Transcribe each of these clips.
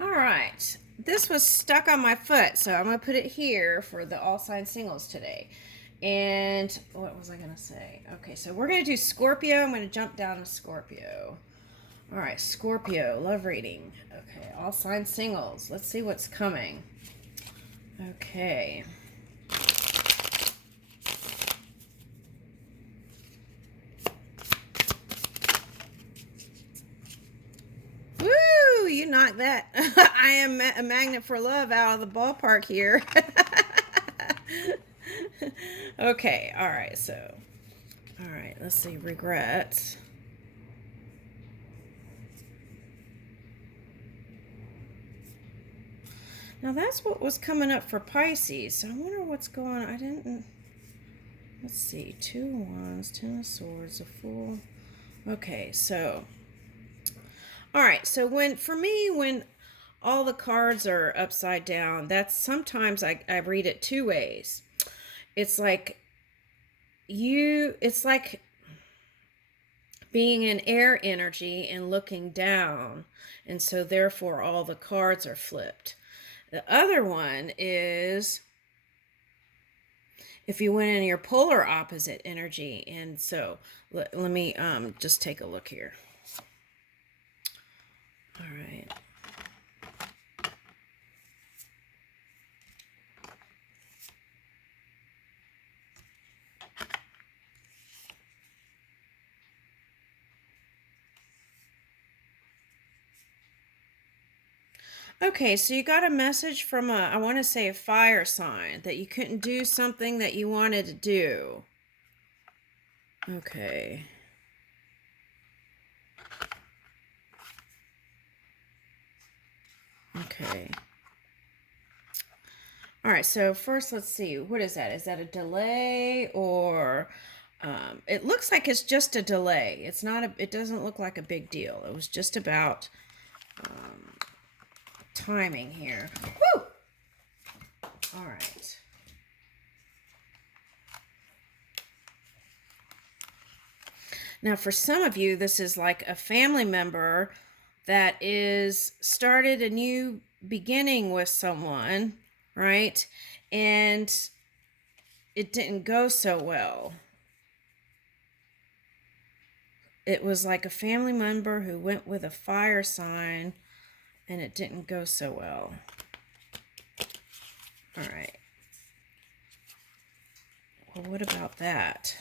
All right. This was stuck on my foot, so I'm going to put it here for the all sign singles today. And what was I going to say? Okay, so we're going to do Scorpio. I'm going to jump down to Scorpio. All right, Scorpio, love reading. Okay, all sign singles. Let's see what's coming. Okay. Woo! You knocked that. I am a magnet for love out of the ballpark here. Okay, all right, so. All right, let's see. Regrets. Now that's what was coming up for Pisces. So I wonder what's going on. I didn't. Let's see. Two of Wands, Ten of Swords, a Fool. Okay, so. All right, so when all the cards are upside down, that's sometimes I read it two ways. It's like it's like being in air energy and looking down, and so therefore all the cards are flipped. The other one is if you went in your polar opposite energy. And so let me just take a look here. All right. Okay, so you got a message from I want to say a fire sign that you couldn't do something that you wanted to do. Okay. Okay. All right, so first let's see. What is that? Is that a delay or it looks like it's just a delay. It's not it doesn't look like a big deal. It was just about timing here. Woo! All right. Now, for some of you, this is like a family member that is started a new beginning with someone, right? And it didn't go so well. It was like a family member who went with a fire sign and it didn't go so well. All right. Well, what about that?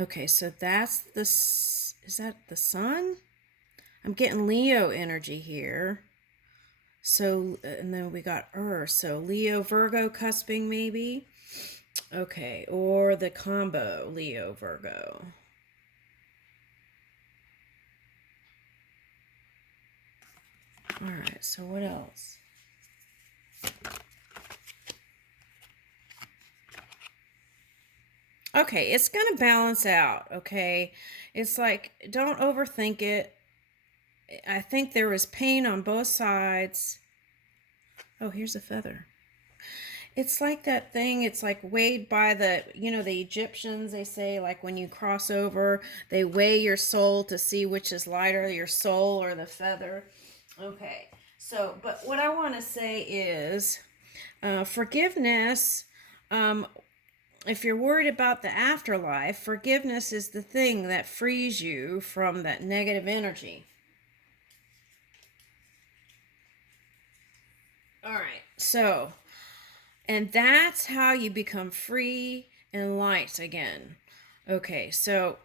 Okay, so that's is that the sun? I'm getting Leo energy here. So, and then we got Earth. So Leo, Virgo cusping maybe. Okay, or the combo Leo, Virgo. All right, so what else? Okay, it's going to balance out, okay? It's like, don't overthink it. I think there was pain on both sides. Oh, here's a feather. It's like that thing, it's like weighed by the Egyptians, they say, like when you cross over, they weigh your soul to see which is lighter, your soul or the feather. Okay, so, but what I want to say is forgiveness. If you're worried about the afterlife, forgiveness is the thing that frees you from that negative energy. All right, so, and that's how you become free and light again. Okay, so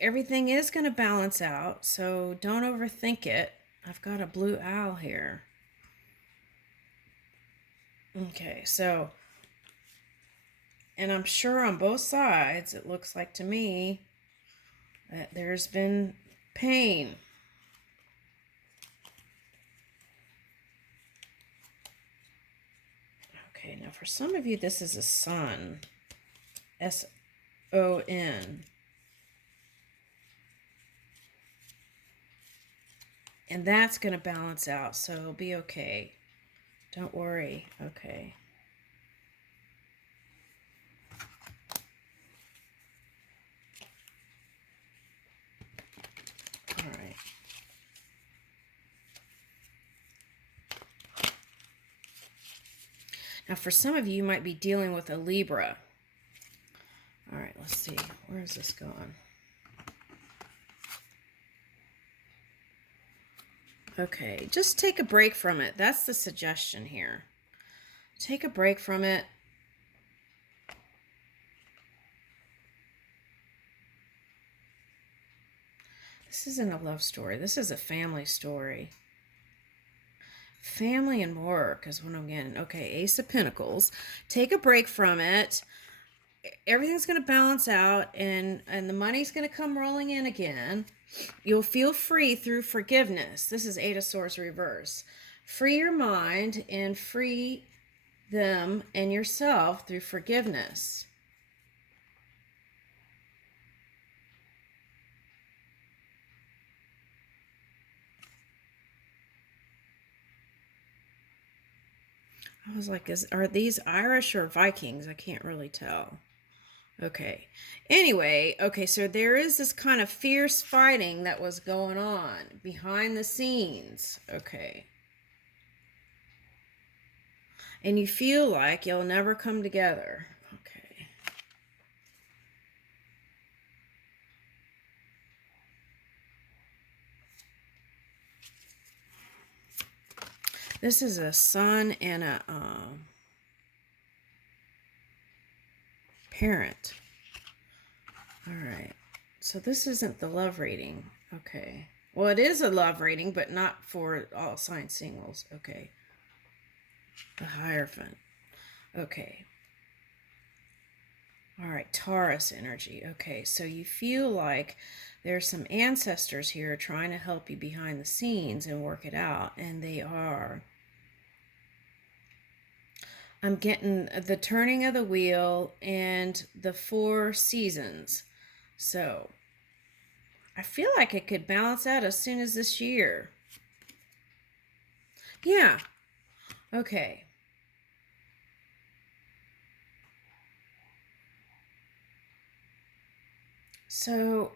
everything is going to balance out, so don't overthink it. I've got a blue owl here. Okay, so, and I'm sure on both sides, it looks like to me that there's been pain. Okay, now for some of you, this is a sun. S-O-N. And that's going to balance out, so it'll be okay. Don't worry. Okay. Now, for some of you, you might be dealing with a Libra. All right, let's see. Where is this going? Okay, just take a break from it. That's the suggestion here. Take a break from it. This isn't a love story. This is a family story. Family and work is what I'm getting. Okay, Ace of Pentacles. Take a break from it. Everything's going to balance out, and the money's going to come rolling in again. You'll feel free through forgiveness. This is Eight of Swords reverse. Free your mind and free them and yourself through forgiveness. I was like, are these Irish or Vikings? I can't really tell. Okay. Anyway, okay, so there is this kind of fierce fighting that was going on behind the scenes. Okay. And you feel like you'll never come together. Okay. This is a son and a parent. All right. So this isn't the love reading. Okay. Well, it is a love reading, but not for all sign singles. Okay. The Hierophant. Okay. All right. Taurus energy. Okay. So you feel like there's some ancestors here trying to help you behind the scenes and work it out, and they are. I'm getting the turning of the wheel and the 4 seasons. So I feel like it could balance out as soon as this year. Yeah. Okay. So,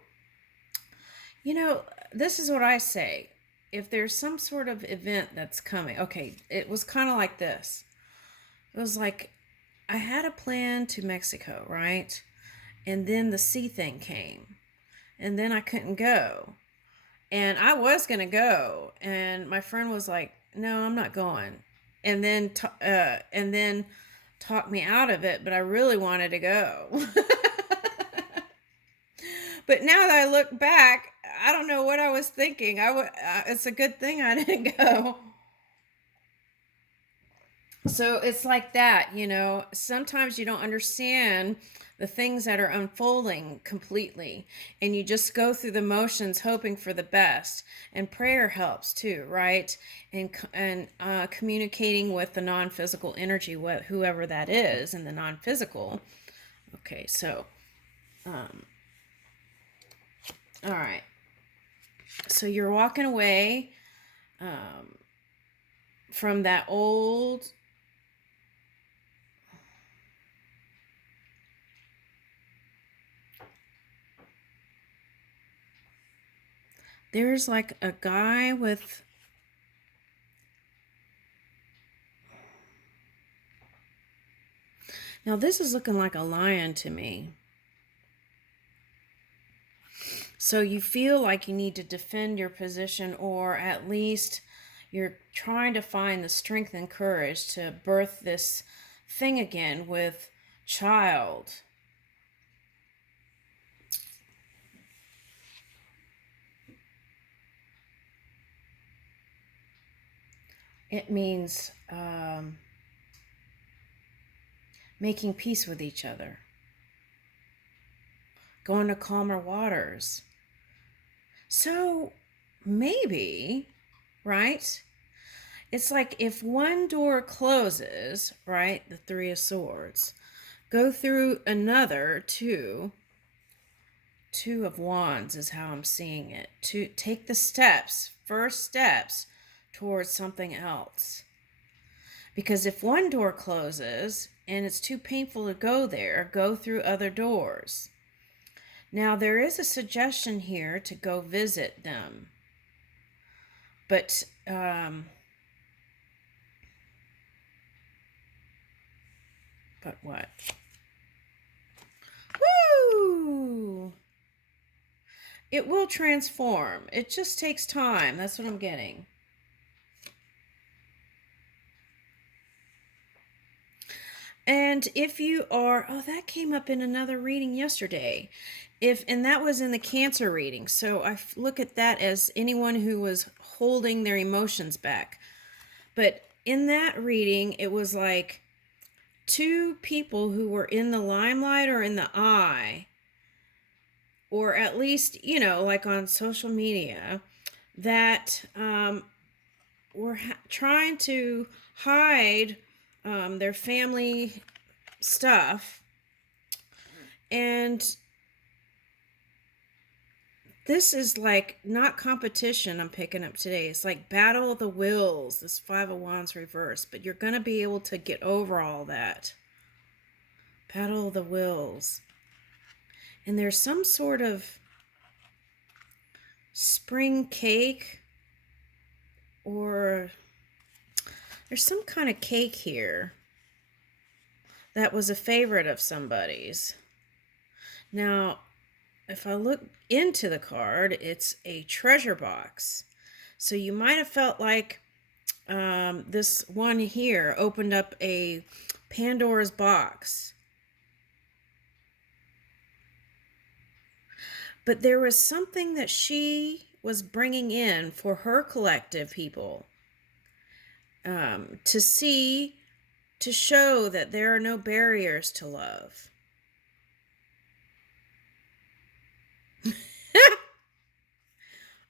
this is what I say. If there's some sort of event that's coming, okay, it was kind of like this. It was like I had a plan to Mexico, right? And then the sea thing came. And then I couldn't go. And I was going to go. And my friend was like, "No, I'm not going." And then talked me out of it, but I really wanted to go. But now that I look back, I don't know what I was thinking. It's a good thing I didn't go. So it's like that, sometimes you don't understand the things that are unfolding completely, and you just go through the motions hoping for the best. And prayer helps too, right? And communicating with the non-physical energy, whoever that is, and the non-physical. Okay, so all right. So you're walking away from that old there's like a guy with now this is looking like a lion to me. So you feel like you need to defend your position, or at least you're trying to find the strength and courage to birth this thing again with child. It means making peace with each other, going to calmer waters. So maybe, right? It's like if one door closes, right, the Three of Swords, go through another two of Wands is how I'm seeing it. To take the first steps towards something else. Because if one door closes and it's too painful to go there, go through other doors. Now, there is a suggestion here to go visit them. But But what? Woo! It will transform. It just takes time. That's what I'm getting. And if you are, oh, that came up in another reading yesterday. And that was in the Cancer reading. So I look at that as anyone who was holding their emotions back. But in that reading, it was like two people who were in the limelight or in the eye, or at least, like on social media, that were trying to hide their family stuff. And this is like not competition I'm picking up today. It's like battle of the wills, this Five of Wands reverse. But you're going to be able to get over all that. Battle of the wills. And there's some sort of spring cake, or there's some kind of cake here that was a favorite of somebody's. Now, if I look into the card, it's a treasure box. So you might have felt like this one here opened up a Pandora's box. But there was something that she was bringing in for her collective people to see, to show that there are no barriers to love.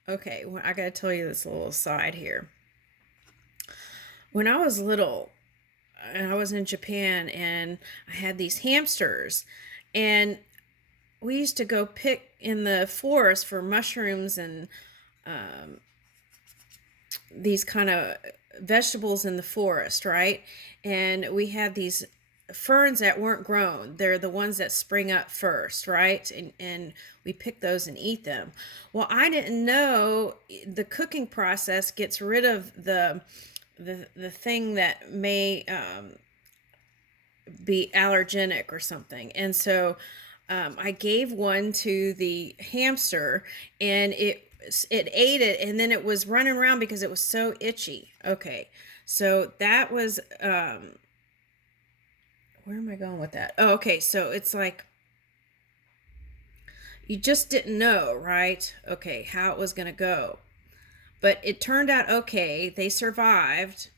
Okay, well, I gotta tell you this little aside here. When I was little, I was in Japan and I had these hamsters, and we used to go pick in the forest for mushrooms and these kind of vegetables in the forest, right? And we had these ferns that weren't grown. They're the ones that spring up first, right? And we pick those and eat them. Well, I didn't know the cooking process gets rid of the thing that may be allergenic or something. And so I gave one to the hamster, and it ate it, and then it was running around because it was so itchy. Okay, so that was where am I going with that? Oh, okay, so it's like you just didn't know, right? Okay, how it was going to go. But it turned out okay. They survived,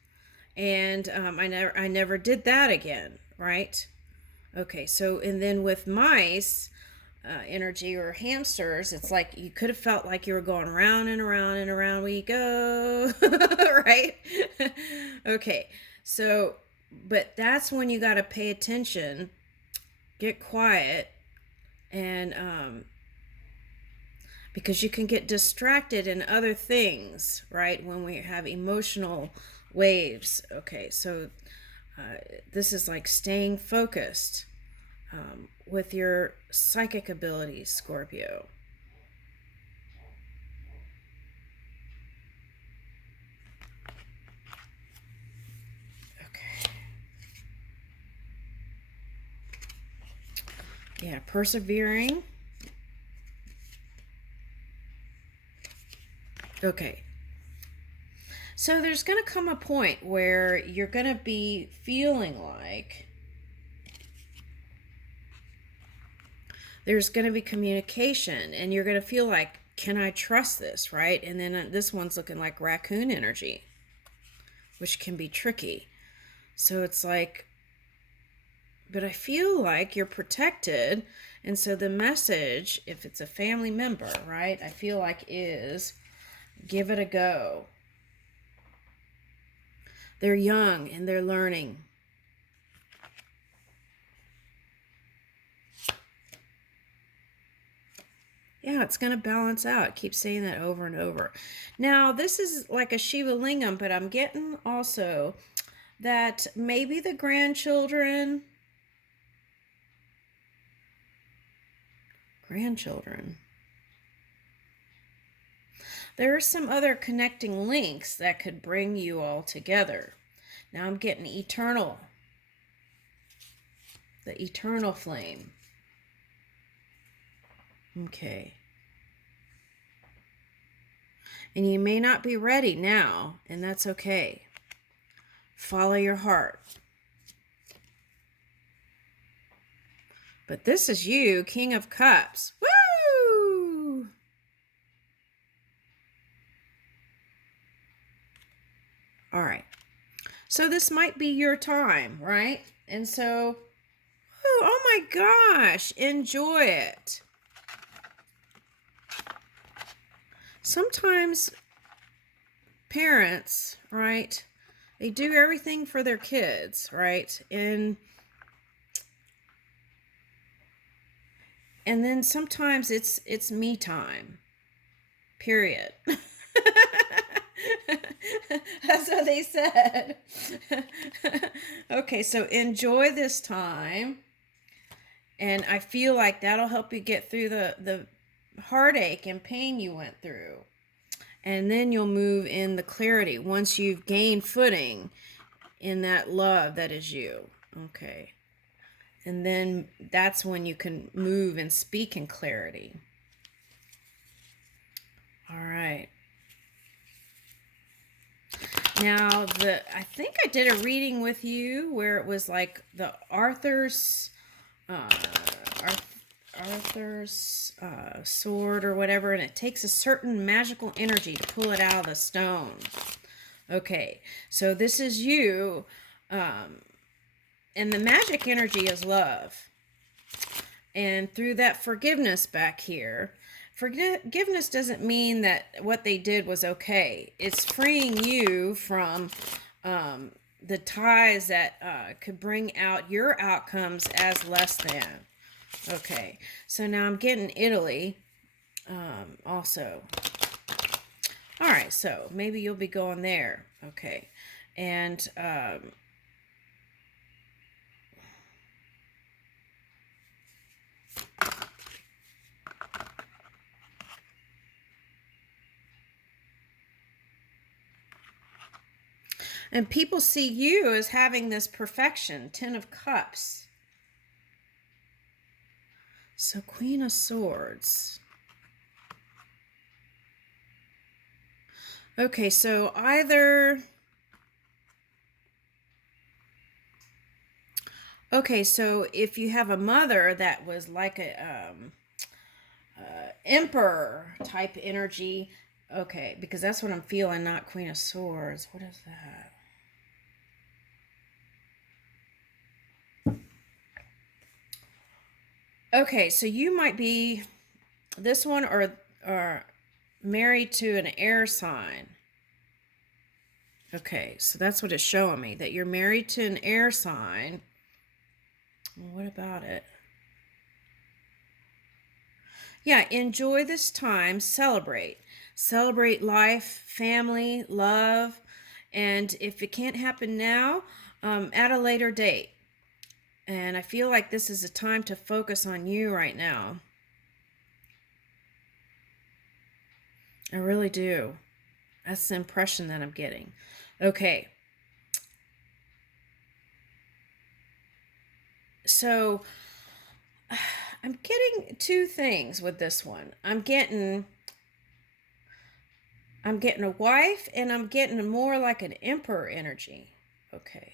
and I never did that again, right? Okay, so and then with mice energy or hamsters, it's like you could have felt like you were going round and around and around we go, right? Okay, so but that's when you got to pay attention, get quiet, and because you can get distracted in other things, right? When we have emotional waves. Okay, so this is like staying focused with your psychic abilities, Scorpio. Okay. Yeah, persevering. Okay. So there's going to come a point where you're going to be feeling like there's going to be communication, and you're going to feel like, can I trust this, right? And then this one's looking like raccoon energy, which can be tricky. So it's like, but I feel like you're protected. And so the message, if it's a family member, right, I feel like is give it a go. They're young and they're learning. Yeah, it's going to balance out. Keep saying that over and over. Now, this is like a Shiva Lingam, but I'm getting also that maybe the grandchildren. There are some other connecting links that could bring you all together. Now I'm getting eternal. the eternal flame. Okay. And you may not be ready now, and that's okay. Follow your heart. But this is you, King of Cups. Woo! All right. So this might be your time, right? And so, oh my gosh, enjoy it. Sometimes parents, right, they do everything for their kids, right? And then sometimes it's me time. Period. That's what they said. Okay, so enjoy this time. And I feel like that'll help you get through the heartache and pain you went through. And then you'll move in the clarity once you've gained footing in that love that is you. Okay. And then that's when you can move and speak in clarity. All right. Now, I think I did a reading with you where it was like the Arthur's sword or whatever, and it takes a certain magical energy to pull it out of the stone. Okay, so this is you, and the magic energy is love. And through that forgiveness back here, forgiveness doesn't mean that what they did was okay. It's freeing you from the ties that could bring out your outcomes as less than. Okay, so now I'm getting Italy also. All right, so maybe you'll be going there. Okay, and people see you as having this perfection, 10 of Cups. So Queen of Swords. Okay, so either... Okay, so if you have a mother that was like a emperor type energy, okay, because that's what I'm feeling, not Queen of Swords. What is that? Okay, so you might be this one or married to an air sign. Okay, so that's what it's showing me, that you're married to an air sign. What about it? Yeah, enjoy this time, celebrate. Celebrate life, family, love, and if it can't happen now, at a later date. And I feel like this is a time to focus on you right now. I really do. That's the impression that I'm getting. Okay. So I'm getting two things with this one. I'm getting a wife, and I'm getting more like an emperor energy. Okay.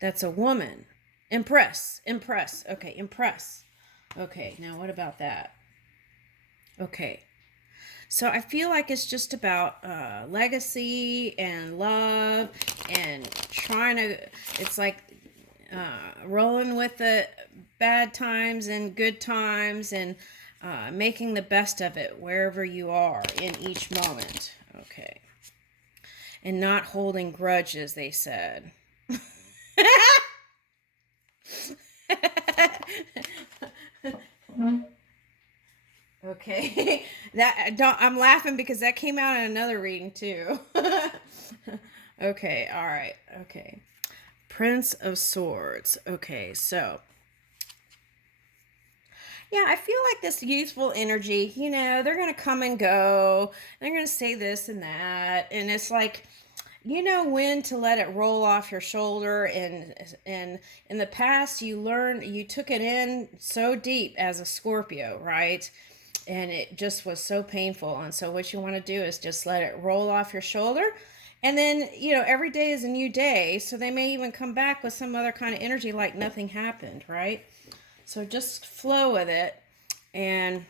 That's a woman. Impress. Okay, impress. Okay, now what about that? Okay. So I feel like it's just about legacy and love and trying to, it's like rolling with the bad times and good times and making the best of it wherever you are in each moment. Okay. And not holding grudges, they said. Okay. I'm laughing because that came out in another reading too. Okay, all right. Okay. Prince of Swords. Okay, so yeah, I feel like this youthful energy, they're going to come and go. They're going to say this and that. And it's like, You know when to let it roll off your shoulder, and in the past you took it in so deep as a Scorpio, right? And it just was so painful. And so what you want to do is just let it roll off your shoulder. And then, every day is a new day, so they may even come back with some other kind of energy like nothing happened, right? So just flow with it. And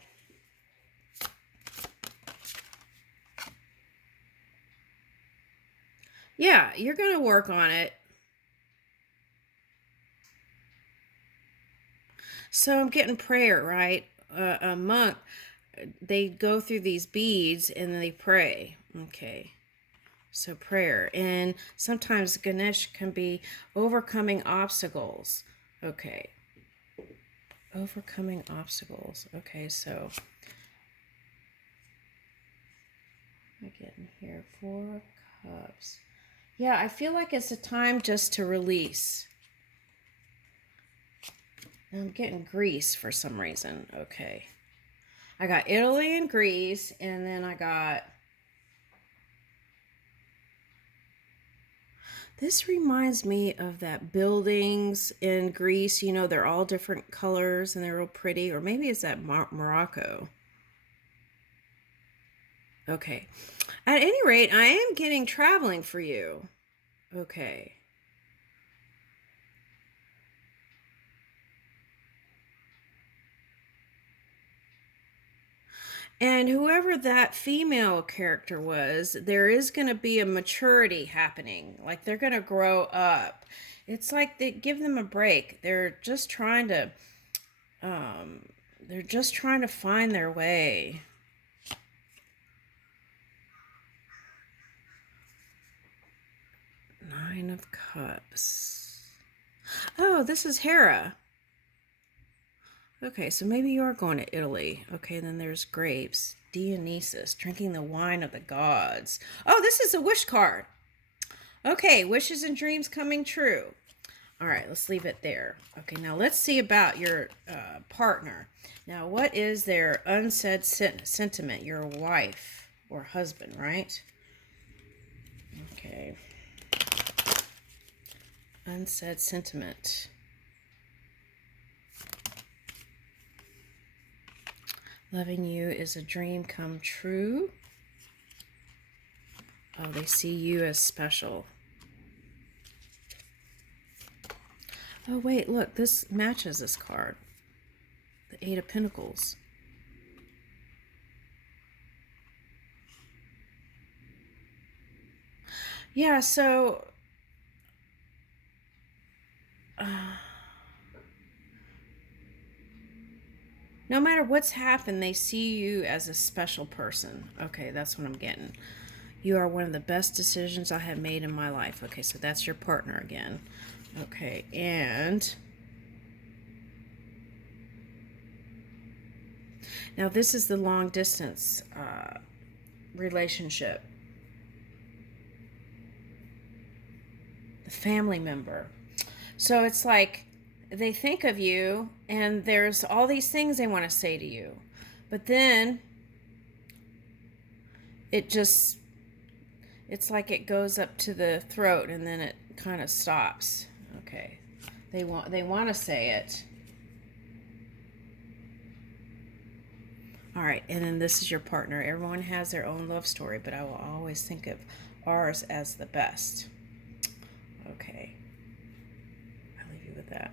yeah, you're going to work on it. So I'm getting prayer, right? A monk, they go through these beads and they pray. Okay. So prayer. And sometimes Ganesh can be overcoming obstacles. Okay. Overcoming obstacles. Okay, so I get in here 4 cups. Yeah, I feel like it's a time just to release. I'm getting Greece for some reason. Okay. I got Italy and Greece, and then I got... This reminds me of that buildings in Greece. They're all different colors and they're real pretty. Or maybe it's that Morocco. Okay. At any rate, I am getting traveling for you. Okay. And whoever that female character was, there is going to be a maturity happening. Like they're going to grow up. It's like they give them a break. Um, they're just trying to find their way. Nine of Cups. Oh, this is Hera. Okay, so maybe you are going to Italy. Okay, then there's grapes. Dionysus, drinking the wine of the gods. Oh, this is a wish card. Okay, wishes and dreams coming true. All right, let's leave it there. Okay, now let's see about your partner. Now, what is their unsaid sentiment? Your wife or husband, right? Okay. Unsaid sentiment. Loving you is a dream come true. Oh, they see you as special. Oh, wait, look, this matches this card. The Eight of Pentacles. Yeah, so... no matter what's happened, they see you as a special person. Okay, that's what I'm getting. You are one of the best decisions I have made in my life. Okay, so that's your partner again. Okay, and... now this is the long distance relationship. The family member. So it's like they think of you and there's all these things they want to say to you. But then it's like it goes up to the throat and then it kind of stops. Okay. They want to say it. All right, and then this is your partner. Everyone has their own love story, but I will always think of ours as the best. Okay. I'll leave you with that.